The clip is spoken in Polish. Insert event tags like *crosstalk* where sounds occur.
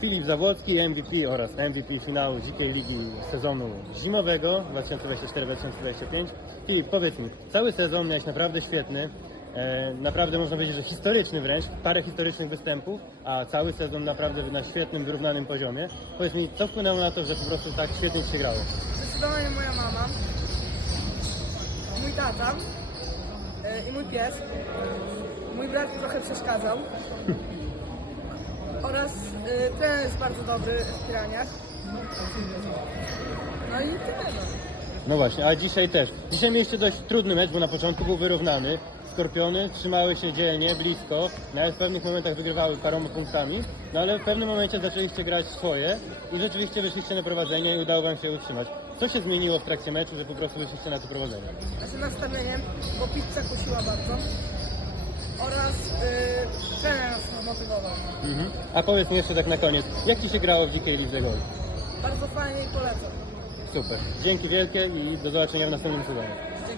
Filip Zawłocki, MVP oraz MVP finału Dzikiej Ligi sezonu zimowego 2024-2025. Filip, powiedz mi, cały sezon miałeś naprawdę świetny, e, naprawdę można powiedzieć, że historyczny wręcz, parę historycznych występów, a cały sezon naprawdę na świetnym, wyrównanym poziomie. Powiedz mi, co wpłynęło na to, że po prostu tak świetnie Ci się grało? Zdecydowanie moja mama, mój tata e, i mój pies. Mój brat trochę przeszkadzał. *laughs* Oraz trener jest bardzo dobry w piraniach. No i tyle. No. No właśnie, a dzisiaj też. Dzisiaj mieliście dość trudny mecz, bo na początku był wyrównany. Skorpiony trzymały się dzielnie, blisko, nawet w pewnych momentach wygrywały paroma punktami, no ale w pewnym momencie zaczęliście grać swoje i rzeczywiście wyszliście na prowadzenie i udało wam się utrzymać. Co się zmieniło w trakcie meczu, że po prostu wyszliście na to prowadzenie? Znaczy nastawieniem, bo pizza kusiła bardzo. Oraz Mhm. A powiedz mi jeszcze tak na koniec, jak Ci się grało w Dzikiej Lidze Gol? Bardzo fajnie i polecam. Super. Dzięki wielkie i do zobaczenia w następnym sezonie.